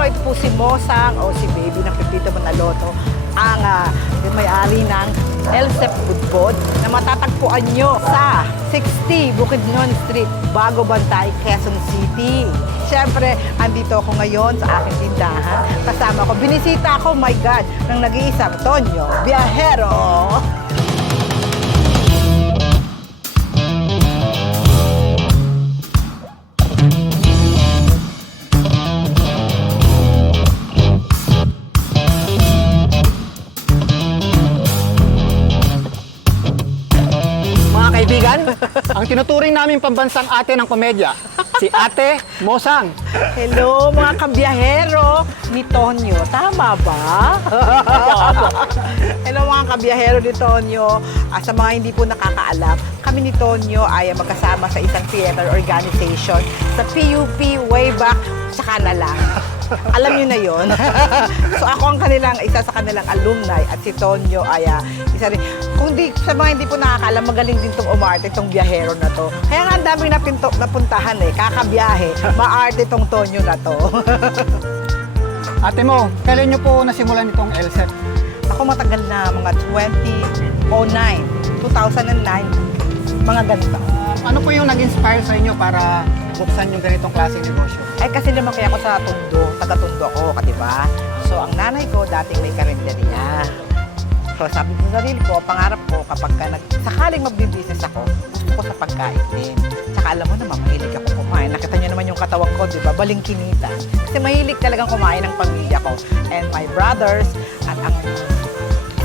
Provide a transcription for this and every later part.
Pero ito po si Mosang o si Baby ng Pepito Manaloto ang yung may-ari ng Elsep Budbod na matatagpuan nyo sa 60 Bukidnon Street, Bago Bantay, Quezon City. Siyempre, andito ako ngayon sa aking tindahan. Kasama ko, binisita ako, my God, ng nag-iisang Tonyo, Biahero. Ang tinuturing namin pambansang ate ng komedya, si Ate Mosang. Hello mga kabiyahero ni Tonyo. Tama ba? Hello mga kabiyahero ni Tonyo. Ah, sa mga hindi po nakakaalam, kami ni Tonyo ay magkasama sa isang theater organization sa PUP way back sa Canada. Alam niyo na yon. so ako ang kanilang isa sa kanilang alumni at si Tonyo ay ah, isa rin. Kung di, sa mga hindi po nakakaalam, magaling din tong umarte tong biyahero na to. Kaya nga ang daming napinto, napuntahan eh, kakabiyahe. Maarte tong Tonyo na to. Ate mo, kailan niyo po nasimulan itong LSET? Ako matagal na, mga 2009, 2009, mga ganito. Ano po yung nag-inspire sa inyo para buksan yung ganitong klaseng negosyo? Ay kasi kaya ako sa Tondo, taga Tondo ako, ka, di ba? So ang nanay ko dating may karinderya. So sabi ko sa sarili ko, pangarap ko kapag ka nag, sakaling magbibusiness ako, gusto ko sa pagkain din. Tsaka alam mo naman, mahilig ako kumain. Nakita niyo naman yung katawan ko, di ba? Balingkinita. Kasi mahilig talagang kumain ng pamilya ko. And my brothers, at ang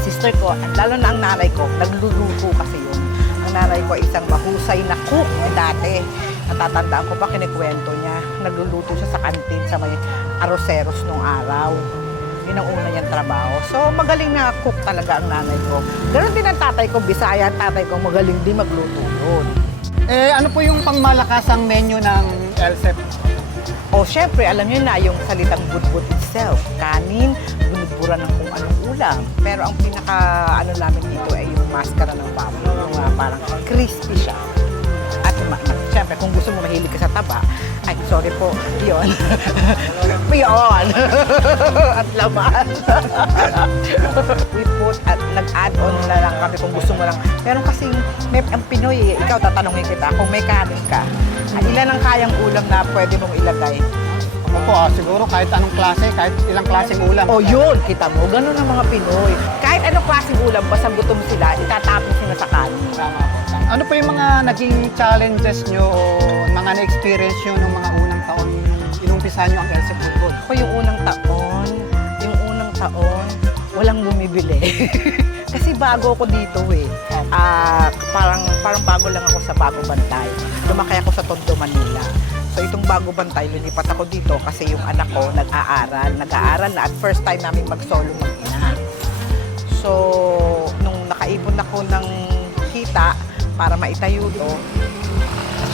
sister ko, at lalo na ang nanay ko, nagluluto kasi yun. Ang nanay ko isang mahusay na cook dati. Natatandaan ko pa, kinikwento niya. Nagluluto siya sa kantin sa may aroseros nung araw. Yun ang una niyang trabaho. So, magaling na cook talaga ang nanay ko. Ganon din ang tatay ko, Bisaya ang tatay ko, magaling din magluto yun. Eh, ano po yung pangmalakasang menu ng LSET? O, syempre, alam niyo na yung salitang budbud itself. Kanin, bunudburan ng kung anong ulam. Pero ang pinaka, ano namin dito ay yung maskara ng baboy. Yung ah, parang crispy siya. At ma- syempre, kung gusto mo mahilig ka sa taba, ay, sorry po, yun. yun. at laman. We put at nag-add-on na lang kami kung gusto mo lang. Pero kasi may, ang Pinoy, ikaw tatanungin kita, kung may kanin ka, ah, ilan ang kayang ulam na pwede mong ilagay? Ako po, ah, siguro kahit anong klase, kahit ilang klaseng ulam. O yun, kita mo, ganun ang mga Pinoy. Kahit anong klaseng ulam, basta gutom sila, itatapon sila sa kanin. Tama po. Ano po yung mga naging challenges nyo o mga na-experience nyo nung mga unang taon inumpisahan nyo ang LSET Bulbul? Ako yung unang taon, yung unang taon, walang bumibili. Kasi bago ako dito eh. Ah, parang parang bago lang ako sa Bago Bantay. Lumaki ako sa Tondo, Manila. So itong Bago Bantay, lilipat ako dito kasi yung anak ko nag-aaral. Nag-aaral na at first time namin mag-solo mag-ina. So, nung nakaipon ako ng kita para maitayo to,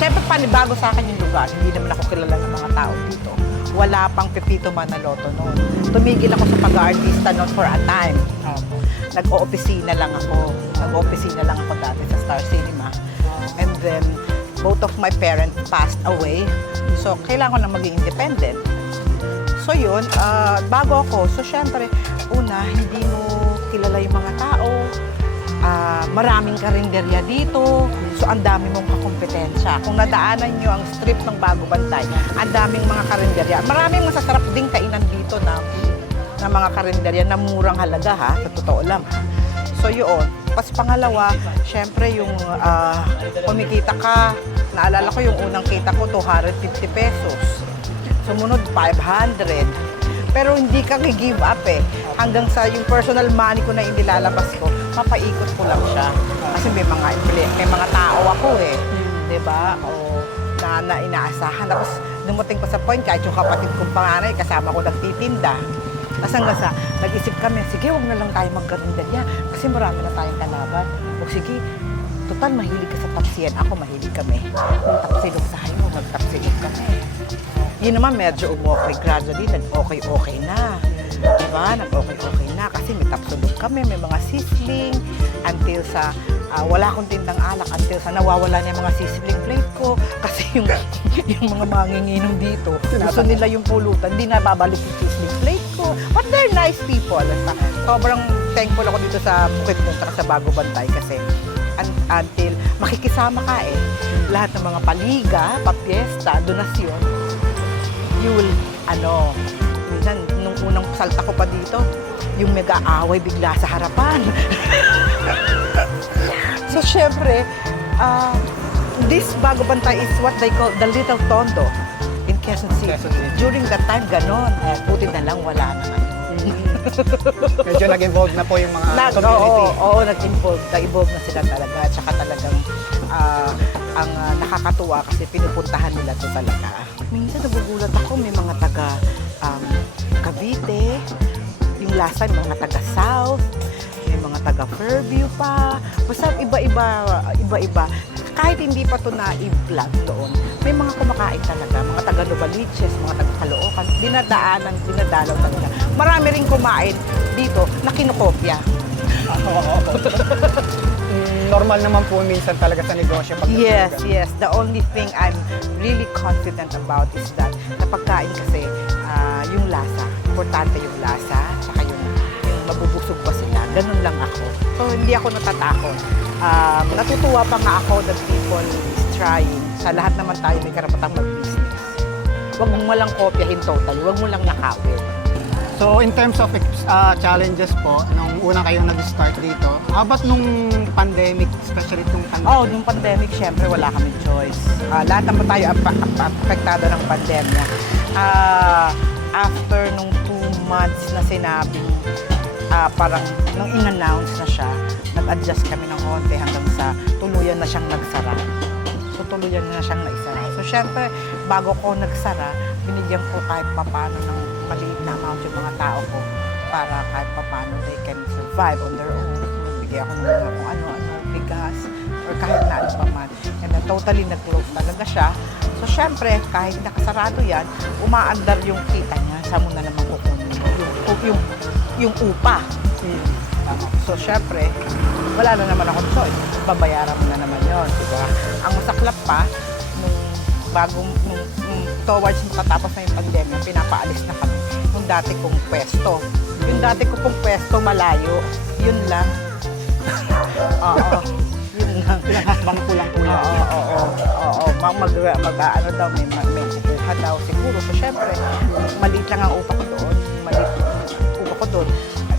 Siyempre, panibago sa akin yung lugar. Hindi naman ako kilala ng mga tao dito. Wala pang Pepito Manaloto noon. Tumigil ako sa pag-artista noon for a time. Nag-o-opisina lang ako. Nag-o-opisina lang ako dati sa Star Cinema. And then, both of my parents passed away. So, kailangan ko na maging independent. So yun, ah, bago ako, so syempre, una, hindi mo kilala yung mga tao, Ah, maraming karinderya dito, so ang dami mong kakompetensya. Kung nadaanan nyo ang strip ng Bago Bantay, ang daming mga karinderya. Maraming masasarap ding kainan dito na, na mga karinderya na murang halaga ha, sa totoo lang. So yun, pas pangalawa, syempre yung ah, kumikita ka, naalala ko yung unang kita ko, 250 pesos. Sumunod, 500. Pero hindi ka give up eh. Hanggang sa yung personal money ko na inilalabas ko, papaikot ko lang siya. Kasi may mga, may mga tao ako eh. 'Di ba? O na, na inaasahan. Tapos dumating pa sa point, kahit yung kapatid kong panganay, kasama ko nagtitinda. Tapos hanggang sa, nag-isip kami, sige, wag na lang tayo magkarinderya kasi marami na tayong kalaban. O sige, total mahilig ka sa tapsiyan. Ako mahilig kami. Kung tapsilog tayo, magtapsilog kami. Yun naman medyo umokay gradually, nag-okay-okay na. Diba? Nag-okay-okay na kasi may tapsulog kami, may mga sizzling until sa ah, wala akong tindang alak until sa nawawala na yung mga sisibling plate ko kasi yung, yung mga manginginom dito, gusto nila yung pulutan, hindi na babalik yung sisibling plate ko. But they're nice people. Basta, sobrang thankful ako dito sa Bukid Nun, saka sa Bago Bantay kasi un- until makikisama ka eh. Lahat ng mga paliga, papiesta, donasyon, you will, ano, unang salta ko pa dito, yung mega-away bigla sa harapan. so, syempre, ah, this Bago Bantay is what they call the Little Tondo in Quezon City. Quezon City. During that time, ganon. Eh, buti na lang, wala na ngayon. Medyo nag-evolve na po yung mga Nag, community. oo, oo, nag-involve, nag-involve na sila talaga. Tsaka talagang ah, ang ah, nakakatuwa kasi pinupuntahan nila to talaga. Minsan nagugulat ako, may mga taga Cavite, yung last time mga taga South, may mga taga Fairview pa. Basta iba-iba, iba-iba. Kahit hindi pa to na-vlog doon, may mga kumakain talaga, mga taga Novaliches, mga taga Caloocan, dinadaanan, dinadalaw talaga. Marami rin kumain dito na kinokopya. Mm, Normal naman po minsan talaga sa negosyo pag Yes, yes. The only thing I'm really confident about is that sa pagkain kasi, ah, yung lasa. Importante yung lasa, saka yung, yung mabubusog ba sila. Ganun lang ako. So, hindi ako natatakot. Um, natutuwa pa nga ako that people is trying. Sa lahat naman tayo may karapatang mag-business. Huwag mo lang kopyahin totally. Huwag mo lang nakawin. So in terms of uh, challenges po, nung una kayong nag-start dito, how about nung pandemic, especially itong pandemic? Oh, nung pandemic, syempre wala kaming choice. Ah, lahat naman tayo ap- ap- apektado ng pandemya. Ah, after nung two months na sinabi, ah, parang nung in-announce na siya, nag-adjust kami ng konti hanggang sa tuluyan na siyang nagsara. So tuluyan na siyang nagsara. So syempre, bago ko nagsara, binigyan ko kahit papano ng maliit na amount yung mga tao ko para kahit papano they can survive on their own. Bigyan ako ng mga kung ano-ano, bigas, or kahit na ano pa man. And then totally nag-close talaga siya. So syempre, kahit nakasarado yan, umaandar yung kita niya. Saan mo na naman kukunin yung, yung, yung upa. So, syempre, wala na naman ako choice. Babayaran mo na naman yon, di ba? Ang masaklap pa, nung bagong, nung, nung towards matatapos na yung pandemya, pinapaalis na kami nung dati kong pwesto. Yung dati ko pong pwesto, malayo. Yun lang. Oo. Yun lang. Pinakasbang kulang-kulang. Oo, oo, oo, oo. Mag, mag, mag, ano daw, may, may kukuha daw siguro. So, syempre, maliit lang ang upa ko doon. Maliit upa ko doon.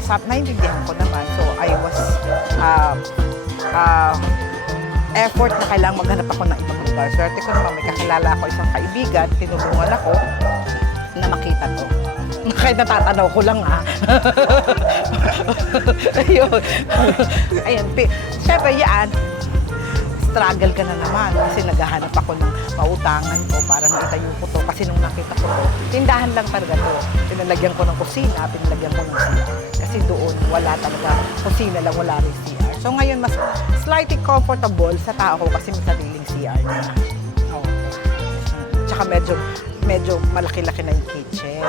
Sa, naintindihan ko naman. So, I was, uh, uh, effort na kailangan maghanap ako ng ibang lugar. Swerte ko naman, may kakilala ako isang kaibigan, tinulungan ako na makita to. Kahit natatanaw ko lang ah. Ayun. Ayun. Siyempre, yan, struggle ka na naman kasi naghahanap ako ng pautangan ko para maitayo ko to kasi nung nakita ko to, tindahan lang talaga to. Pinalagyan ko ng kusina, pinalagyan ko ng CR. Kasi doon, wala talaga, kusina lang, wala rin CR. So ngayon, mas slightly comfortable sa tao ko kasi may sariling CR na. Oo. Tsaka medyo, medyo malaki-laki na yung kitchen.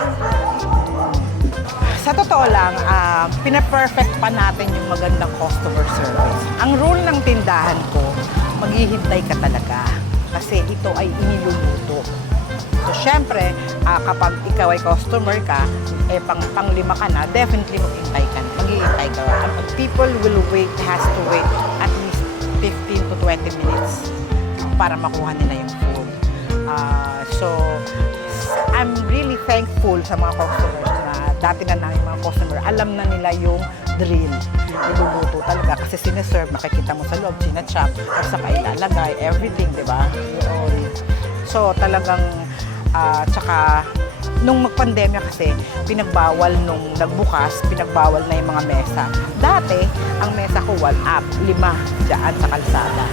Sa totoo lang, ah, pina-perfect pa natin yung magandang customer service. Ang rule ng tindahan ko, maghihintay ka talaga. Kasi ito ay iniluluto. So, syempre, ah, kapag ikaw ay customer ka, eh, pang, panglima ka na, definitely maghihintay ka. Maghihintay ka. Ang People will wait, has to wait at least 15 to 20 minutes para makuha nila yung food. Ah, so, I'm really thankful sa mga customers na dati na namin mga customer, alam na nila yung drill. Niluluto talaga kasi sineserve, makikita mo sa loob, sinachop, at saka ilalagay, everything, di ba? So, talagang, ah, tsaka, nung magpandemya kasi, pinagbawal nung nagbukas, pinagbawal na yung mga mesa. Dati, ang mesa ko wall up, lima, dyan sa kalsada.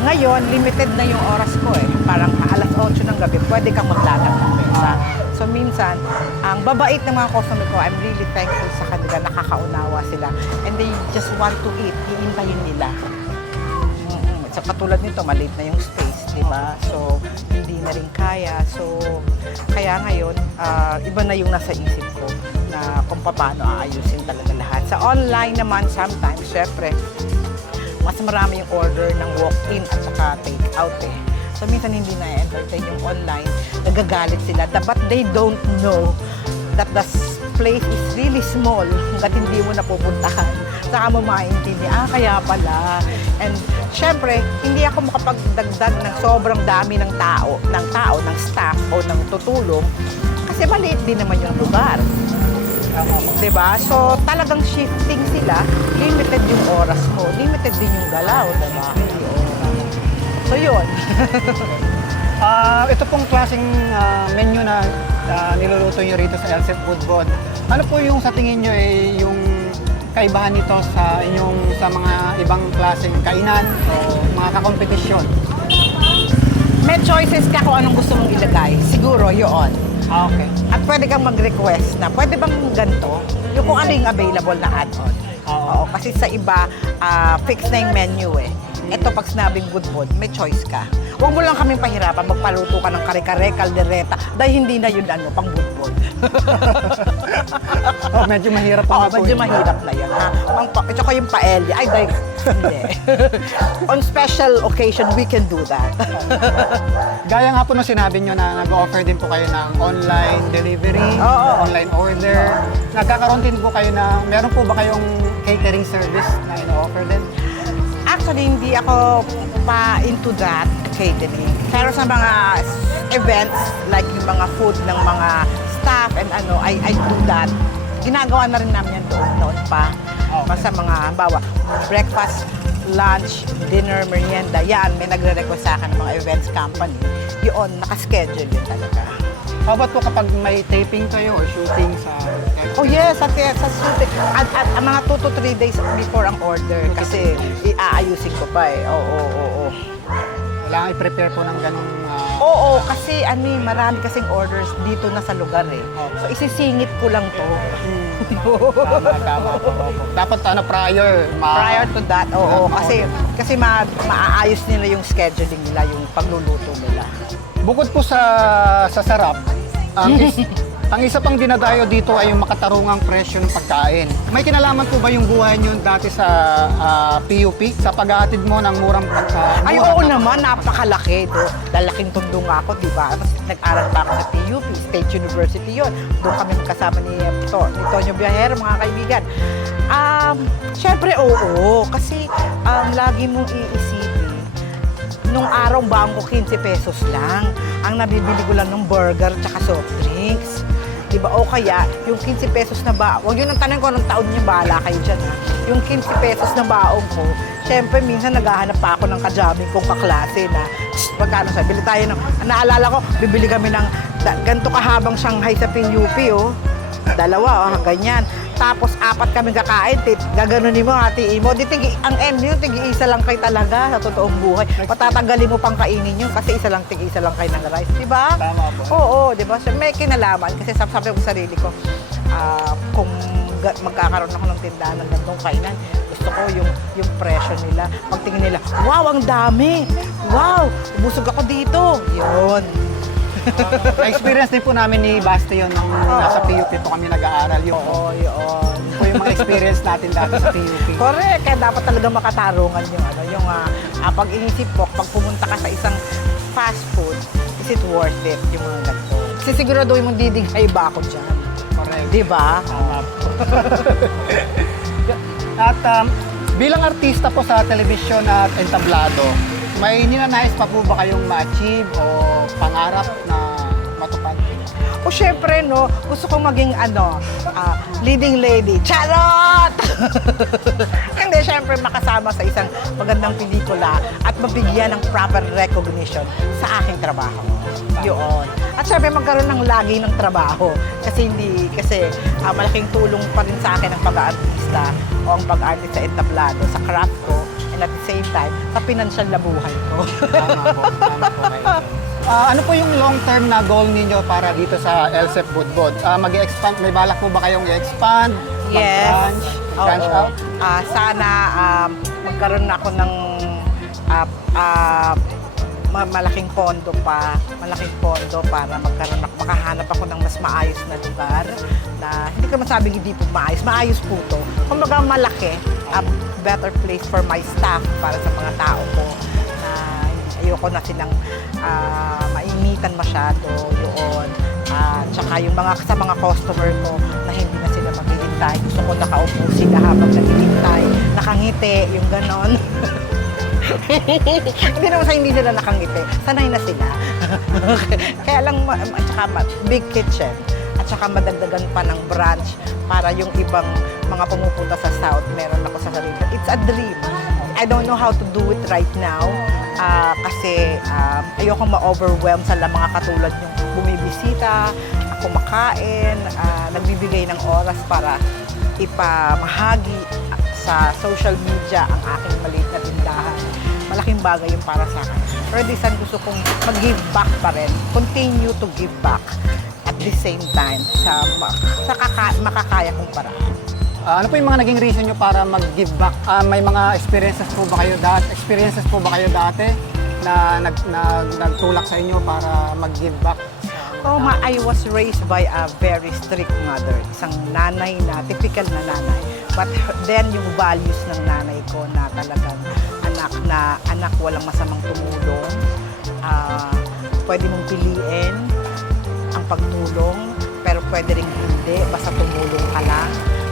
Ngayon, limited na yung oras ko eh. Parang alas 8 ng gabi, pwede kang maglatag ng mesa. So minsan, ang babait ng mga customer ko, I'm really thankful sa kanila, nakakaunawa sila. And they just want to eat, iintayin nila. Mm-mm. So katulad nito, maliit na yung space, di ba? So hindi na rin kaya. So kaya ngayon, ah, iba na yung nasa isip ko na kung paano aayusin talaga lahat. Sa online naman, sometimes, syempre, mas marami yung order ng walk-in at saka take-out eh. So minsan hindi na-entertain yung online, nagagalit sila. But they don't know that the place is really small hanggat hindi mo napupuntahan. Saka mo maintindihan, ah, kaya pala. And syempre, hindi ako makapagdagdag ng sobrang dami ng tao, ng tao, ng staff o ng tutulong kasi maliit din naman yung lugar. 'di ba? So talagang shifting sila, limited yung oras ko, limited din yung galaw, 'di ba? So yun. Ah, ito pong klaseng ah, menu na ah, niluluto nyo rito sa LCF Woodbod. Ano po yung sa tingin nyo eh, yung kaibahan nito sa inyong sa mga ibang klaseng kainan o mga kakompetisyon? May choices ka kung anong gusto mong ilagay. Siguro yun. Ah, okay. At pwede kang mag-request na pwede bang ganito? Yung kung ano yung available na add-on. Oo, kasi sa iba, ah, fixed na yung menu eh. Ito pag sinabing good food, may choice ka. Huwag mo lang kaming pahirapan, magpaluto ka ng kare-kare, kaldereta, dahil hindi na yun ano, pang food. Oh, medyo mahirap nga po medyo yun. mahirap na yun, ha? Pang, pa, ito ko yung paella. Ay, dahil, hindi. On special occasion, we can do that. Gaya nga po nung sinabi nyo na nag-offer din po kayo ng online delivery, Oo. online order. Nagkakaroon din po kayo na, meron po ba kayong catering service na ino-offer din? Actually, hindi ako pa into that catering. Pero sa mga events, like yung mga food ng mga staff and ano, I, I do that. Ginagawa na rin namin yan doon, noon pa. Okay. Sa mga, bawa, breakfast, lunch, dinner, merienda, yan, may nagre-request sa akin mga events company. Yun, nakaschedule yun talaga. How about po kapag may taping kayo or shooting sa Oh yes, at, sa shooting. At, at, ang mga 2 to 3 days before ang order kasi iaayusin ko pa eh. Oo, oo, oo. Kailangan i-prepare po ng ganong ah, Oo, kasi ano eh, marami kasing orders dito na sa lugar eh. So isisingit ko lang to. tama, tama po. opo. Dapat ano, prior. Ma- Prior to that, oo, Tama. kasi kasi ma maaayos nila yung scheduling nila, yung pagluluto nila. Bukod po sa sa sarap, ang, is- ang isa pang dinadayo dito ay yung makatarungang presyo ng pagkain. May kinalaman po ba yung buhay nyo dati sa ah, PUP? Sa paghahatid mo ng murang pagkain? Ay, oo naman, napakalaki. Do. Lalaking tundo nga ako, di ba? Mas nag-aral pa ako sa PUP, State University yon. Doon kami kasama ni, to, ni Tonyo Biahero, mga kaibigan. Um, Siyempre, oo. Kasi um, lagi mong iisipin, nung araw baon ko 15 pesos lang. Ang nabibili ko lang ng burger tsaka soft drinks. Di ba? O kaya, yung 15 pesos na ba, huwag yun ang tanong ko anong taon niya, bahala kayo dyan ha. Yung 15 pesos na baong ko, syempre minsan naghahanap pa ako ng kajaming kong kaklase na, "Shh, magkano sa, bili tayo ng, naalala ko, bibili kami ng ganito kahabang Shanghai sa PUP oh. Dalawa, oh, ganyan. Tapos apat kami kakain, tit, gaganunin mo, hatiin mo. Di, tigi, ang end yun, tigi-isa lang kayo talaga sa totoong buhay. Patatanggalin mo pang kainin yun kasi isa lang, tigi-isa lang kayo ng rice. Di ba? Tama po. Oo, di ba? So, may kinalaman kasi sabi, sabi ko sa sarili ko, ah, kung magkakaroon ako ng tindahan ng gantong kainan, gusto ko yung yung presyo nila. Pagtingin nila, wow, ang dami! Wow, busog ako dito. Yun. Na-experience din po namin ni Bastion nung nasa PUP po kami nag-aaral. Yung, Oo, yun. po yung mga experience natin dati sa PUP. Correct. Kaya dapat talaga makatarungan yung ano, yung ah, ah, pag inisip mo, pag pumunta ka sa isang fast food, is it worth it yung mga ganito? Kasi siguraduhin mong didighay ba ako dyan? Correct. Di ba? Tama po. at um, bilang artista po sa telebisyon at entablado, may ninanais pa po ba kayong ma-achieve o pangarap na matupad? O syempre, no, gusto kong maging ano, ah, leading lady. Charot! Hindi, syempre makasama sa isang magandang pelikula at mabigyan ng proper recognition sa aking trabaho. Yun. At syempre magkaroon ng lagi ng trabaho. Kasi hindi, kasi ah, malaking tulong pa rin sa akin ang pag-aartista o ang pag-artist sa entablado, sa craft ko, and at the same time, sa pinansyal na buhay ko. Tama po. Tama po kayo. Ah, ano po yung long-term na goal ninyo para dito sa LSEP Budbod? Ah, mag-expand, may balak po ba kayong i-expand? Yes. Mag-branch? Branch Oo. out? Ah, sana um, magkaroon ako ng ah, ah, malaking pondo pa, malaking pondo para magkaroon ako, makahanap ako ng mas maayos na lugar na hindi ko masabing hindi po maayos, maayos po to. Kumbaga malaki, a better place for my staff para sa mga tao ko na ayoko na silang ah, mainitan masyado yun. At saka yung mga sa mga customer ko na hindi na sila maghihintay. Gusto ko nakaupo sila habang naghihintay. Nakangiti, yung ganon. hindi naman sa hindi nila nakangiti. Sanay na sila. Kaya lang, at saka big kitchen. At saka madagdagan pa ng branch para yung ibang mga pumupunta sa South, meron ako sa sarili. It's a dream. I don't know how to do it right now. Ah, kasi um, ayoko ma-overwhelm sa mga katulad yung bumibisita, kumakain, ah, nagbibigay ng oras para ipamahagi sa social media ang aking maliit na tindahan. Malaking bagay yung para sa akin. Pero this time gusto kong mag-give back pa rin. Continue to give back at the same time sa, sa kaka- makakaya kong paraan. Ah, ano po yung mga naging reason nyo para mag-give back? Ah, may mga experiences po ba kayo dati? Experiences po ba kayo dati na nag, na, nagtulak sa inyo para mag-give back? Oh, ma, I was raised by a very strict mother. Isang nanay na, typical na nanay. But then yung values ng nanay ko na talagang anak na anak walang masamang tumulong. Ah, pwede mong piliin ang pagtulong, pero pwede rin hindi, basta tumulong ka lang.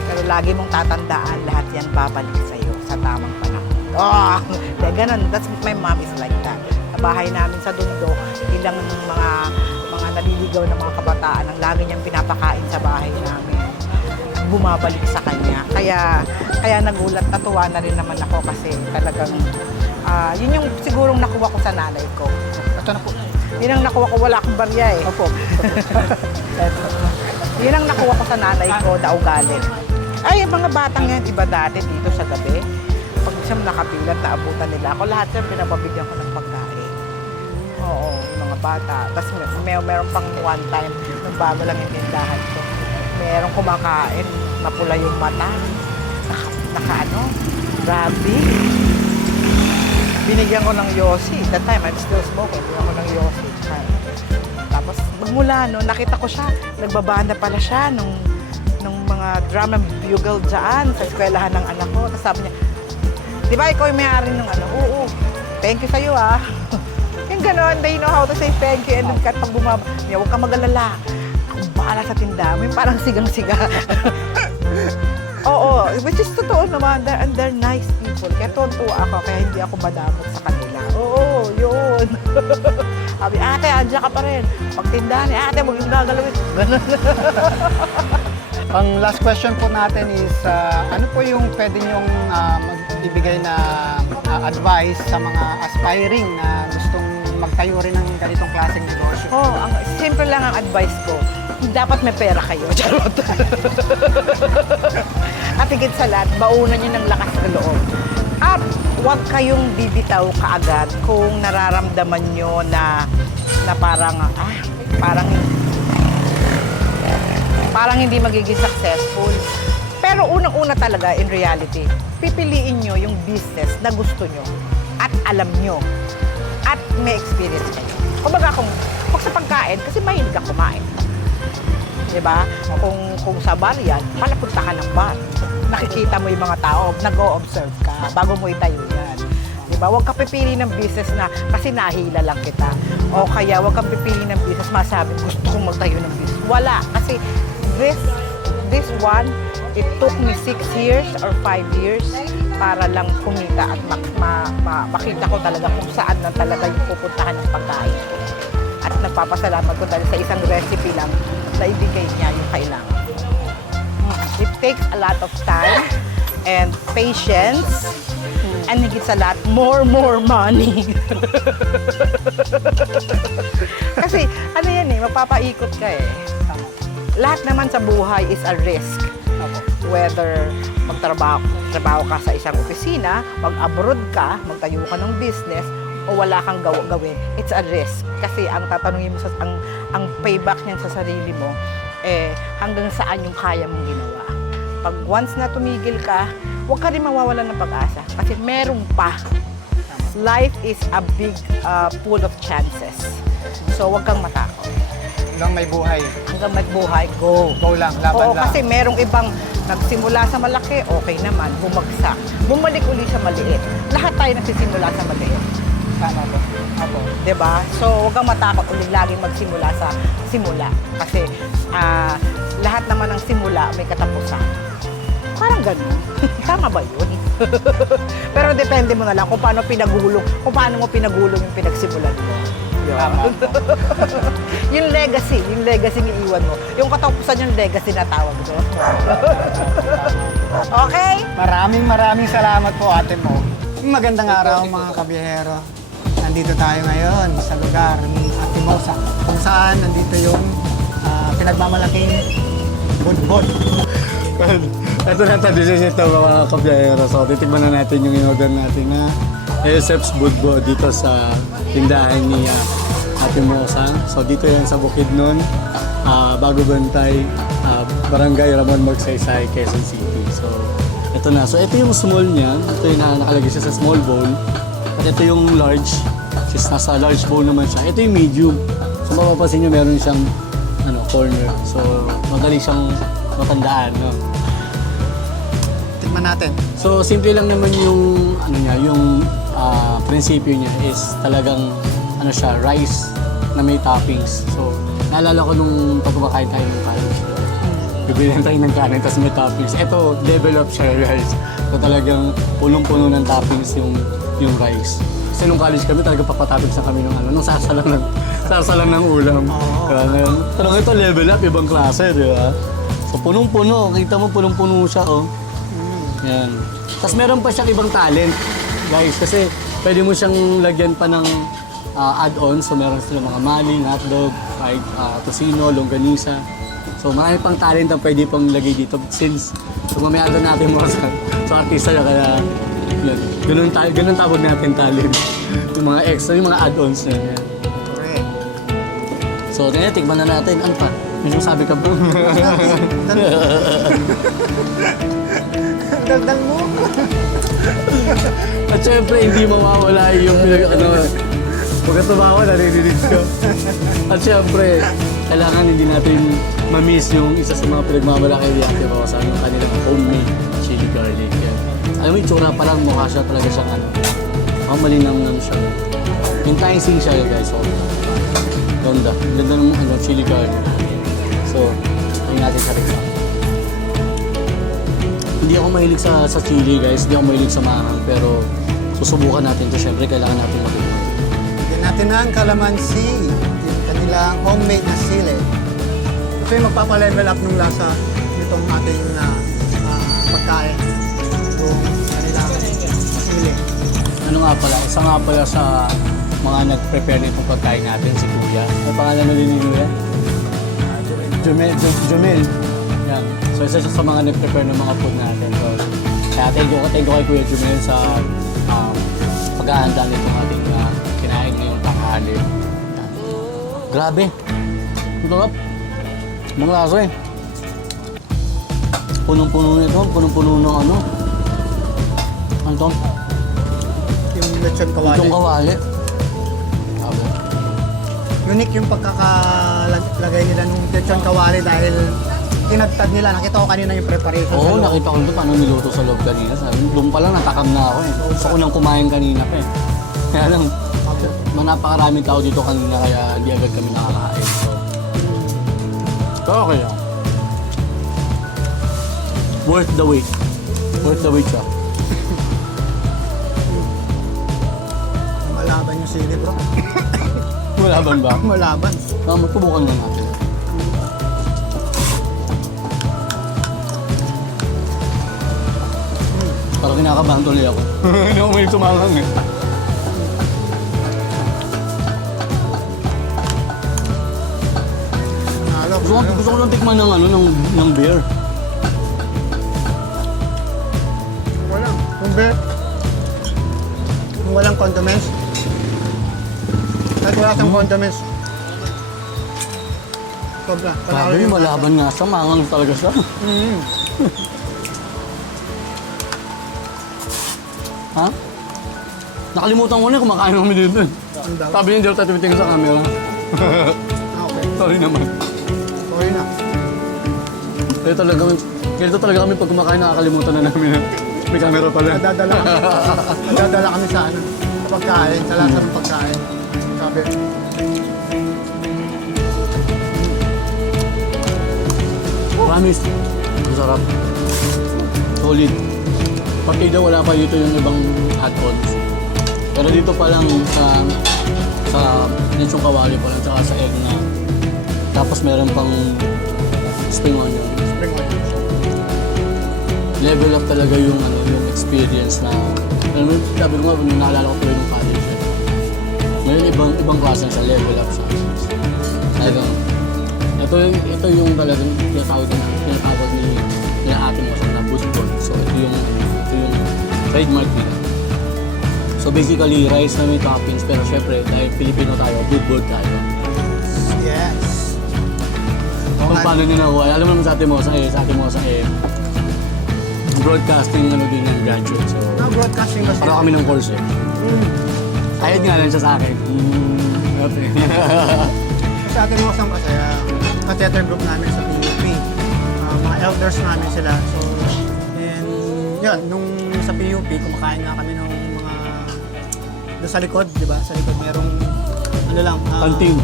Pero lagi mong tatandaan, lahat yan babalik sa'yo sa tamang panahon. Oh, de, ganun. That's, my mom is like that. Sa bahay namin sa Dundo, ilang mga mga naliligaw ng mga kabataan ang lagi niyang pinapakain sa bahay namin bumabalik sa kanya. Kaya kaya nagulat, natuwa na rin naman ako kasi talagang ah, yun yung sigurong nakuha ko sa nanay ko. Ito na po. Yun ang nakuha ko, wala akong barya eh. Opo. Ito. Yun ang nakuha ko sa nanay ko, na ugali. Ay, yung mga batang yan, iba dati dito sa gabi. Pag siyang nakapilat, naabutan nila ako. Lahat yan, pinapabigyan ko ng pagkain. Oo, mga bata. Tapos may, may, meron pang one time, nung bago lang yung tindahan ko. Meron kumakain, mapula yung mata. Naka, naka ano, grabe. Binigyan ko ng Yossi. That time, I'm still smoking. Binigyan ko ng Yossi. Tapos magmula no, nakita ko siya, nagbabanda pala siya nung nung mga drum and bugle dyan sa eskwelahan ng anak ko. Tapos sabi niya, di ba ikaw yung may-ari ng ano? Oo, thank you sa'yo ah. yung ganon, they know how to say thank you and then kahit pag bumaba, huwag ka mag-alala. Bahala sa tindahan mo, yung parang sigang-siga. Oo, which is totoo naman, they're, and they're nice people. Kaya tuwan-tuwa ako, kaya hindi ako madamot sa kanila. Oo, yun. Sabi, ate, andyan ka pa rin. Pagtindahan ni ate, huwag yung gagalawin. Ganun. Ang last question po natin is, ah, ano po yung pwede nyong ah, magbibigay na ah, advice sa mga aspiring na gustong magtayo rin ng ganitong klaseng negosyo? Oo, ang simple lang ang advice ko. Dapat may pera kayo. Charot. At higit sa lahat, baunan nyo ng lakas ng loob. At huwag kayong bibitaw kaagad kung nararamdaman nyo na, na parang, ah, parang, parang hindi magiging successful. Pero unang-una talaga, in reality, pipiliin nyo yung business na gusto nyo at alam nyo at may experience kayo. Kumbaga kung, kung sa pagkain, kasi mahilig ka kumain. Di ba? Kung, kung sa bar yan, palapunta ka ng bar. Nakikita mo yung mga tao, nag-o-observe ka bago mo itayo yan. Di ba? Huwag ka pipili ng business na kasi nahila lang kita. O kaya huwag kang pipili ng business masabi, gusto kong magtayo ng business. Wala. Kasi this, this one, it took me six years or five years para lang kumita at mak- ma- ma- makita ko talaga kung saan na talaga yung pupuntahan ng pagkain. At nagpapasalamat ko dahil sa isang recipe lang na ibigay niya yung kailangan. Mm. It takes a lot of time and patience and higit sa lahat, more, more money. Kasi ano yan eh, mapapaikot ka eh. Lahat naman sa buhay is a risk whether magtrabaho trabaho ka sa isang opisina, mag-abroad ka, magtayo ka ng business, o wala kang gaw- gawin, it's a risk. Kasi ang tatanungin mo sa ang ang payback niyan sa sarili mo eh hanggang saan yung kaya mong ginawa. Pag once na tumigil ka, huwag ka rin mawawalan ng pag-asa kasi meron pa. life is a big uh, pool of chances. So, huwag kang matakot. Hanggang may buhay. Hanggang magbuhay, go. Go lang, laban Oo, lang. kasi merong ibang nagsimula sa malaki, okay naman, bumagsak. Bumalik uli sa maliit. Lahat tayo nagsisimula sa maliit. Tama po. Apo. 'di ba? So, huwag kang matakot uli laging magsimula sa simula. Kasi ah, lahat naman ng simula may katapusan. Parang ganun. Tama ba yun? Pero depende mo na lang kung paano pinagulong, kung paano mo pinagulong yung pinagsimulan mo. Tama yung legacy, yung legacy ni iwan mo. Yung katapusan yung legacy na tawag doon. okay? Maraming maraming salamat po ate mo. Magandang araw mga kabiyahero. Nandito tayo ngayon sa lugar ni Ate Mosa kung saan nandito yung ah, pinagmamalaking budbod. Ito na tradisyon nito mga kabiyahero. So, titigman na natin yung in-order natin na ASF's Budbo dito sa tindahan ni ah, Ate Mosang. So, dito yan sa Bukidnon, ah, Bago Bantay, ah, Barangay Ramon Magsaysay, Quezon City. So, ito na. So, ito yung small niya. Ito yung na- nakalagay siya sa small bowl. At ito yung large. Since nasa large bowl naman siya. Ito yung medium. So, mapapansin nyo meron siyang ano, corner. So, madali siyang matandaan. No? Tikman natin. So, simple lang naman yung, ano niya, yung ah, prinsipyo niya is talagang, ano siya, rice na may toppings. So, naalala ko nung pag kumakain tayo ng kanin. Bibilihan tayo ng kanin, tapos may toppings. Ito, develop siya rice. So, talagang punong-puno ng toppings yung, yung rice. Kasi nung college kami, talaga papatoppings na kami ng ano, nung sasalang ng, sasalang ng ulam. Kaya ngayon, talaga ito level up, ibang klase, di ba? So, punong-puno. Kita mo, punong-puno siya, oh. Yan. Tapos meron pa siyang ibang talent, guys. Kasi pwede mo siyang lagyan pa ng ah, add-ons. So meron sila mga maling, hotdog, fried ah, tocino, longganisa. So marami pang talent ang pwede pang lagay dito. Since tumamaya doon natin mo sa so artista niya kaya yun. Ganun, ta- ganun tawag natin talent. yung mga extra, yung mga add-ons na yan. Correct. So, tingnan, tikman na natin. Ano pa? May sabi ka bro? Dagdag mo. At syempre, hindi mawawala yung pinag... Ano, Pagka tumawa, naririnig ko. At syempre, kailangan hindi natin ma-miss yung isa sa mga pinagmamalaki ni Ate Rosa, yung kanilang homemade chili garlic. Yan. Alam mo, yung tsura pa lang, mukha siya talaga siyang ano. Ang malinamnam siya. Enticing siya guys. So, ganda. Ganda ng ano, chili garlic. So, tingnan natin sa tikman. Hindi ako mahilig sa sa chili guys, hindi ako mahilig sa mahang, pero susubukan natin to syempre kailangan natin matikman. Bigyan natin ng kalamansi. Yung kanilang homemade na sili. Ito yung magpapalevel up ng lasa nitong ating na pagkain. Sili. Ano nga pala, isa nga pala sa mga nag-prepare nitong pagkain natin si Kuya. Ano pangalan na din ni Kuya? Jumel. Ju- Jumel. Yan. So isa siya sa mga nag-prepare ng mga food natin. So, kaya thank you, thank you kay Kuya Jumel sa um, paghahanda nitong ating uh, kinain ngayong tanghali. Grabe. Ang sarap. Mga lasa eh. Punong-puno nito, punong-puno ng ano. Ano to? Yung lechon kawali. Itong kawali. Grabe. Unique yung pagkakalagay nila nung lechon kawali dahil tinagtad nila. Nakita ko kanina yung preparation Oo, sa loob. nakita ko doon paano niluto sa loob kanina. Sabi, doon pa lang natakam na ako eh. Gusto ko nang kumain kanina pa eh. Kaya lang, mga napakaraming tao dito kanina kaya hindi agad kami nakakain. So, pero okay lang. Worth the wait. Worth the wait siya. Sili bro. Malaban ba? Malaban. Ah, magsubukan na natin. Parang kinakabahan tuloy ako. Hindi ako may tumangang eh. Halo. Gusto ko, gusto ko lang tikman ng ano, ng, ng beer. Walang. Kung be, kung walang condiments, wala siyang condiments, sobra. Panalo yung malaban nga siya. Mangang talaga siya. Mm. ha? Nakalimutan ko na kumakain kami dito. eh. Ang. Sabi niya, Jota, tumitingin sa camera. Ah, okay. Sorry naman. Sorry na. Kaya talaga, ganito talaga kami pag kumakain, nakakalimutan na namin na may camera pala. Nadadala kami. Nadadala kami sa ano, sa pagkain, sa lasa ng pagkain. Sabi, Promise, ang sarap. Solid. Pag daw wala pa dito yung ibang add-ons. Pero dito pa lang sa sa lechong kawali pa lang, tsaka sa egg na. Tapos meron pang spring onion. spring onion. Level up talaga yung ano yung experience na alam mo, sabi ko nga, nung naalala ko tuloy nung college Ngayon ibang ibang klase sa level up sa Talagang ito, yung- ito yung talagang tinatawag na tinatawag ni ni ate mo sa busbol. So ito yung ito yung trademark nila. So basically rice na may toppings pero syempre dahil Filipino tayo, busbol tayo. Yes. Kung paano nyo nakuha, alam mo naman sa ate mo sa eh, sa ate mo sa eh, broadcasting ano din yung graduate. So Na broadcasting ba siya? Para kami ng course eh. Mm. Ayad nga lang siya sa akin. Mm, okay. Sa atin kasama kasi, uh, catheter group namin sa PUP. Ah, mga elders namin sila. So, and yun, nung sa PUP, kumakain nga kami ng mga doon sa likod, di ba? Sa likod, merong ano lang. ah, Kantin.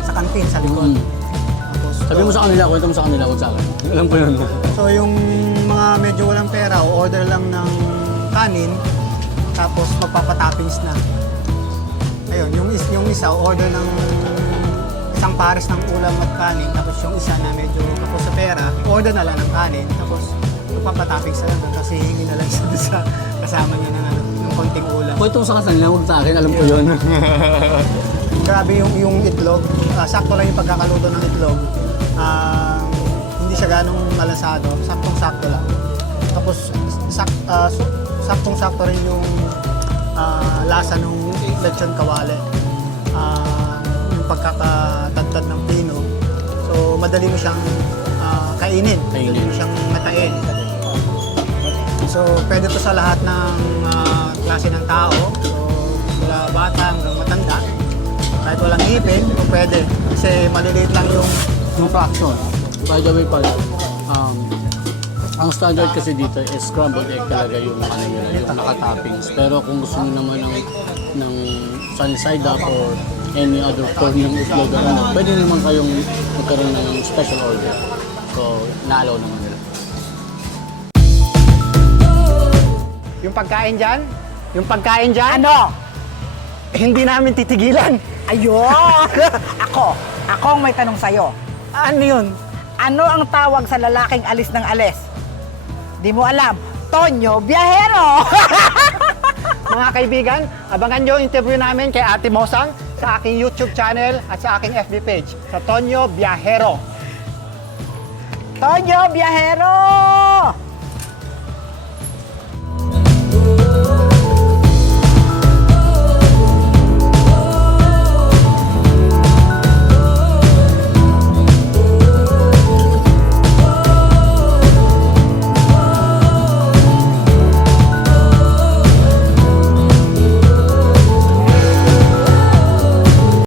Sa kantin, sa likod. Mm. Tapos, Sabi mo sa kanila, kwento mo sa kanila, huwag sa akin. Alam ko yun. So yung mga medyo walang pera, order lang ng kanin, tapos magpapatoppings na. Ayun, yung, is, yung isa, order ng isang pares ng ulam at kanin, tapos yung isa na medyo kapos sa pera, order na lang ng kanin, tapos magpapatoppings na lang, tapos hihingi na lang siya sa kasama niya ng, ano, ng konting ulam. Kwento sa kanila, huwag sa akin, alam ko yun. Grabe yung, yung itlog, ah, sakto lang yung pagkakaluto ng itlog. Ah, hindi siya ganong malasado, saktong-sakto lang. Tapos sak, ah, su- saktong-sakto rin yung ah, lasa ng lechon kawale. Ah, yung pagkakatagtad ng pino. So madali mo siyang ah, kainin, madali Kainin. mo siyang matain. So pwede to sa lahat ng ah, klase ng tao. So mula bata hanggang matanda. Kahit walang ngipin, o pwede. Kasi maliliit lang yung, yung fraction. By the way pala, um, ang standard kasi dito is scrambled egg talaga yung ano nila, yung naka-toppings. Pero kung gusto nyo naman ng, ng sunny side up or any other form ng itlog, ano, pwede naman kayong magkaroon ng special order. So, naalaw naman nila. Yung pagkain dyan, yung pagkain dyan, Ano? hindi namin titigilan. Ayun! ako, ako ang may tanong sa'yo. Ano yun? Ano ang tawag sa lalaking alis ng alis? Di mo alam. Tonyo Biyahero! Mga kaibigan, abangan nyo interview namin kay Ate Mosang sa aking YouTube channel at sa aking FB page, sa Tonyo Biahero. Tonyo Biyahero!